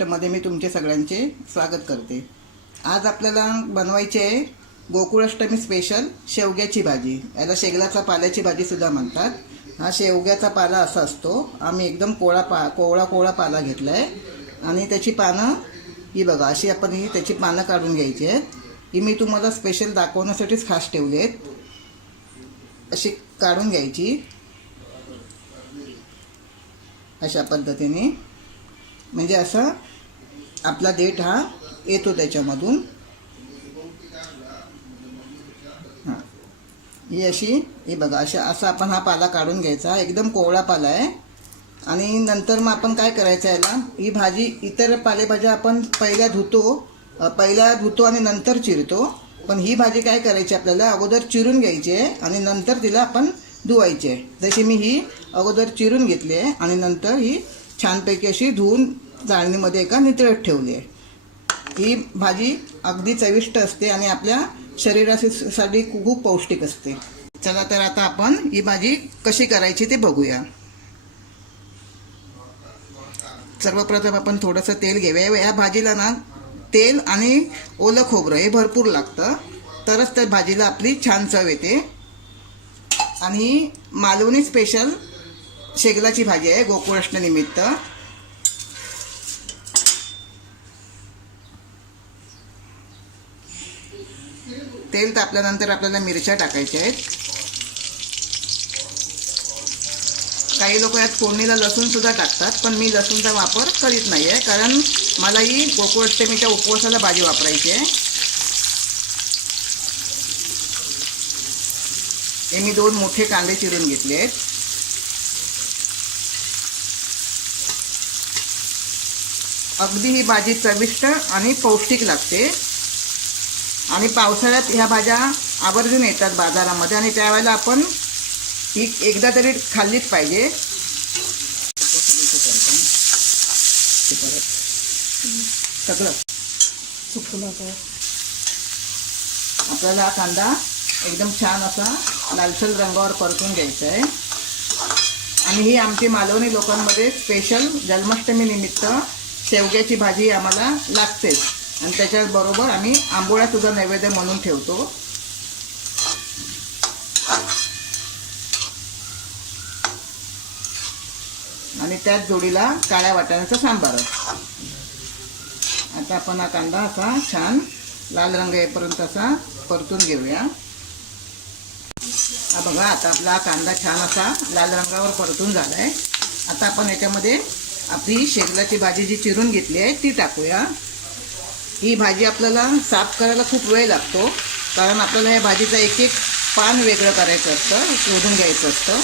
गोकुळाष्टमध्ये मी तुमचे सगळ्यांचे स्वागत करते। आज आपल्याला बनवायची आहे गोकुळाष्टमी स्पेशल शेवग्याची भाजी। याला शेगलाचा पाल्याची भाजी सुद्धा म्हणतात। हा शेवग्याचा पाला असा असतो। आम्ही एकदम कोवळा पाला घेतलाय आणि त्याची पानं ही बघा अशी आपण ही त्याची पानं काढून घ्यायची आहेत। ही मी तुम्हाला स्पेशल दाखवण्यासाठीच खास ठेवली आहेत। अशी काढून घ्यायची अशा पद्धतीने, म्हणजे असा आपला देठ हा येतो त्याच्यामधून। हां, ही अशी हे बघा असा आपण हा पाला काढून घ्यायचा। एकदम कोवळा पाला आहे। आणि नंतर मग आपण काय करायचं, याला ही भाजी इतर पालेभाज्या आपण पहिल्या धुतो आणि नंतर चिरतो, पण ही भाजी काय करायची आपल्याला अगोदर चिरून घ्यायची आहे आणि नंतर तिला आपण धुवायची आहे। जशी मी ही अगोदर चिरून घेतली आहे आणि नंतर ही छानपैकी अशी धुवून चाळणीमध्ये एका नितळत ठेवली आहे। ही भाजी अगदी चविष्ट असते आणि आपल्या शरीरासाठी खूप पौष्टिक असते। चला तर आता आपण ही भाजी कशी करायची ते बघूया। सर्वप्रथम आपण थोडंसं तेल घेऊया। या भाजीला ना तेल आणि ओलं खोबरं हे भरपूर लागतं, तरच त्या भाजीला आपली छान चव येते। आणि मालवणी स्पेशल शेगलाची भाजी आहे गोकुळाष्टमीनिमित्त। तेल तापल्यानंतर आपल्याला मिरच्या टाकायच्या आहेत। काही लोक यात फोडणीला लसूण सुद्धा टाकतात, पण मी लसूणचा वापर करीत नाही आहे, कारण मला ही गोकुळाष्टमीच्या उपवासाला भाजी वापरायची आहे। हे मी 2 मोठे कांदे चिरून घेतले आहेत। अगदी ही भाजी चविष्ट आणि पौष्टिक लागते आणि पावसाळ्यात ह्या भाज्या आवर्जून येतात बाजारामध्ये आणि त्यावेळेला आपण ही एकदा तरी खाल्लीच पाहिजे। सगळं आपल्याला हा कांदा एकदम छान असा लालसर रंगावर परतून घ्यायचा आहे। आणि ही आमची मालवणी लोकांमध्ये स्पेशल जन्माष्टमी निमित्त शेवग्याची भाजी आम्हाला लागतेच आणि त्याच्याबरोबर आम्ही आंबोळ्या सुद्धा नैवेद्य म्हणून ठेवतो। आणि त्याच जोडीला काळ्या वाटाण्याचा सांबार। आता आपण हा कांदा असा छान लाल रंग येईपर्यंत असा परतून घेऊया। हा बघा आता आपला कांदा छान असा लाल रंगावर परतून झाला आहे। आता आपण याच्यामध्ये आपली शेगलाची भाजी जी चिरून घेतली आहे ती टाकूया। ही भाजी आपल्याला साफ करायला खूप वेळ लागतो, कारण आपल्याला ह्या भाजीचा एक एक पान वेगळं करायचं असतं, शोधून घ्यायचं असतं,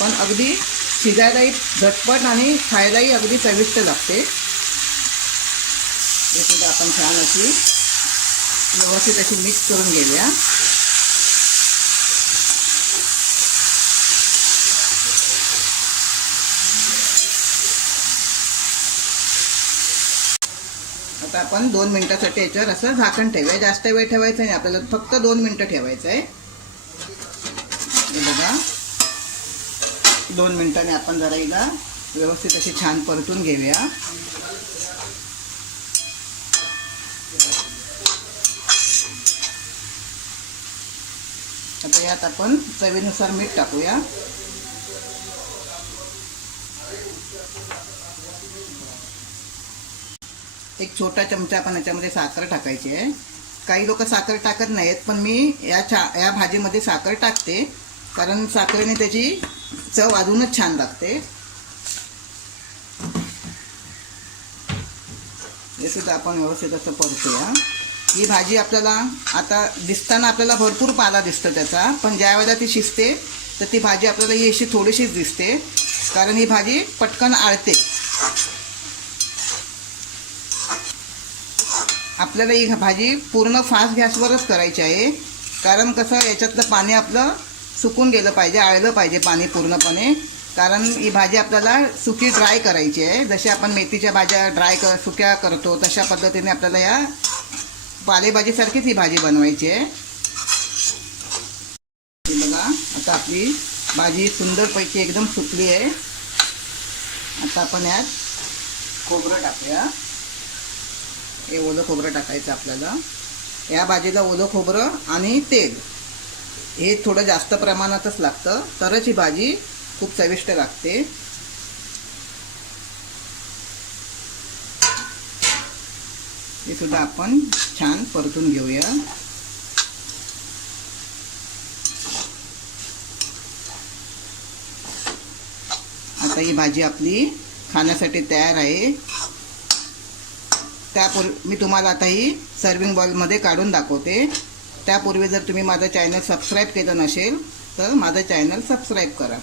पण अगदी शिजायलाही झटपट आणि खायलाही अगदी चविष्ट लागते। हे सुद्धा आपण छान अशी व्यवस्थित अशी मिक्स करून घेऊया। आता आपण 2 मिनिटासाठी याच्यावर असं झाकण ठेवूया। जास्त वेळ ठेवायचं नाही आपल्याला, फक्त 2 मिनिटं ठेवायचं आहे। हे बघा 2 मिनिटांनी आपण जरा हिला व्यवस्थित अशी छान परतून घेऊया। आता यात आपण चवीनुसार मीठ टाकूया। एक छोटा चमचा आपण याच्यामध्ये साखर टाकायची आहे। काही लोक साखर टाकत नाहीत, पण मी या भाजीमध्ये साखर टाकते, कारण साखरेने त्याची चव अजूनच छान लागते। हे सुद्धा आपण व्यवस्थित असं परतूया। ही भाजी आपल्याला आता दिसताना आपल्याला भरपूर पाला दिसतो त्याचा, पण ज्या वेळेला ती शिजते तर ती भाजी आपल्याला ही अशी थोडीशीच दिसते, कारण ही भाजी पटकन आळते। आपल्याला ही भाजी पूर्ण फास्ट गॅसवरच करायची आहे, कारण कसं याच्यातलं पाणी आपलं सुकून गेलं पाहिजे, आळलं पाहिजे पाणी पूर्णपणे, कारण ही भाजी आपल्याला सुकी ड्राय करायची आहे। जसे आपण मेथीच्या भाज्या सुक्या करतो तशा पद्धतीने आपल्याला या पालेभाजीसारखीच ही भाजी बनवायची आहे। बघा आता आपली भाजी सुंदरपैकी एकदम सुकली आहे। आता आपण यात खोबरं टाकूया। हे ओलं खोबरं टाकायचं आपल्याला. या भाजीला ओलं खोबरं आणि तेल हे थोडं जास्त प्रमाणातच लागतं, तरच ही भाजी खूप चविष्ट लागते. हे सुद्धा आपण छान परतून घेऊया. आता ही भाजी आपली खाण्यासाठी तयार आहे. त्यापूर्वी मी तुम्हाला आता ही सर्विंग बॉलमध्ये काढून दाखवते. त्यापूर्वी जर तुम्ही माझं चॅनल सबस्क्राईब केलं नसेल तर माझं चॅनल सबस्क्राईब करा.